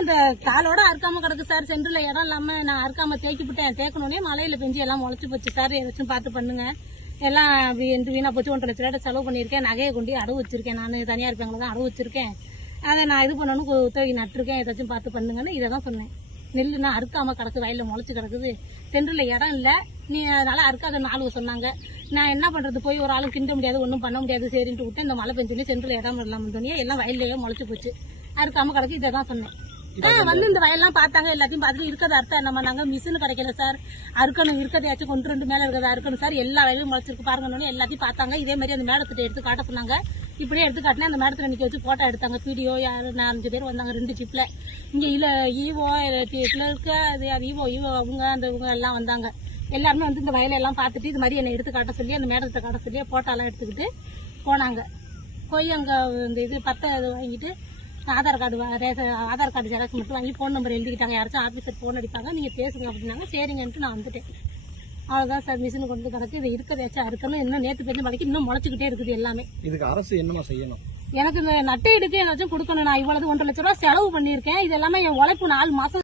அந்த காலோட அறுக்காம கிடக்கு சார். சென்டர்ல இடம் இல்லாம நான் அறுக்காம தேக்கிவிட்டேன். தேக்கணுன்னே மழையில பெஞ்சு எல்லாம் முளைச்சு போச்சு சார். ஏதாச்சும் பார்த்து பண்ணுங்க. எல்லாம் அப்படி என்று வீணா போச்சு. 1.5 லட்ச ரூபாய் செலவு பண்ணியிருக்கேன். நகையை கொண்டு அடவு வச்சிருக்கேன். நான் தனியார் பேங்க்ல தான் அடவு வச்சிருக்கேன். அதை நான் இது பண்ணணும் உத்தரவு நட்டுருக்கேன். ஏதாச்சும் பார்த்து பண்ணுங்கன்னு இதை தான் சொன்னேன். நெல்லுனா அறுக்காம கிடக்கு, வயல்ல முளைச்சு கிடக்குது. சென்டர்ல இடம் இல்லை, நீ அதனால அறுக்காத நாலு சொன்னாங்க. நான் என்ன பண்றது, போய் ஒரு ஆளும் கிண்ட முடியாது, ஒன்றும் பண்ண முடியாது, சரின்ட்டு விட்டு இந்த மழை பெஞ்சோடனே சென்டர்ல இடம் இல்லாம தோணியே எல்லாம் வயல்லையே முளைச்சு போச்சு. அறுக்காம கிடக்கு. இதை தான் சொன்னேன். வந்து இந்த வயல்லாம் பார்த்தாங்க. எல்லாத்தையும் பார்த்துட்டு இருக்கிறத அர்த்தம் என்ன பண்ணாங்க, மிஷின் கிடைக்கல சார், அறுக்கணும், இருக்கிறதையாச்சும் கொண்டு 2 மேல இருக்கிறத அறுக்கணும் சார், எல்லா வயலும் முளைச்சிருக்கு பாருங்கன்னு எல்லாத்தையும் பார்த்தாங்க. இதே மாதிரி அந்த மேடத்திட்ட எடுத்து காட்ட சொன்னாங்க. இப்படியே எடுத்து காட்டினா அந்த மேடத்துல நிக்க வச்சு போட்டோ எடுத்தாங்க. வீடியோ யாரு 4-5 பேர் வந்தாங்க 2 ஜிப்ல. இங்க ஈவோ கிளர்க்கு அது ஈவோ அவங்க அந்த இவங்க எல்லாம் வந்தாங்க. எல்லாருமே வந்து இந்த வயலெல்லாம் பார்த்துட்டு இது மாதிரி என்னை எடுத்து காட்ட சொல்லி அந்த மேடத்தை காட்ட சொல்லி போட்டோலாம் எடுத்துக்கிட்டு போனாங்க. போய் அங்க இந்த இது வாங்கிட்டு ஆதார் கார்டு ஜெராக்ஸ் மட்டும் வாங்கி ஃபோன் நம்பர் எழுதிக்கிட்டாங்க. யாராச்சும் ஆஃபீஸர் ஃபோன் அடிப்பாங்க, நீங்கள் பேசுங்க அப்படின்னாங்க. சரிங்கன்ட்டு நான் வந்துட்டேன். அவ்வளோதான் சார். மிஷின் கொண்டு கிடக்கு. இது இருக்கிறதாச்சும் அறுக்கணும். இன்னும் நேற்று பெஞ்ச மழைக்கு இன்னும் முளைச்சிக்கிட்டே இருக்குது எல்லாமே. இதுக்கு அரசு என்னமா செய்யணும்? எனக்கு இந்த நட்டு எடுத்து ஏதாச்சும் கொடுக்கணும். நான் இவ்வளவு 1.5 லட்ச ரூபா செலவு பண்ணியிருக்கேன். இது எல்லாமே என் உழைப்பு 4 மாசம்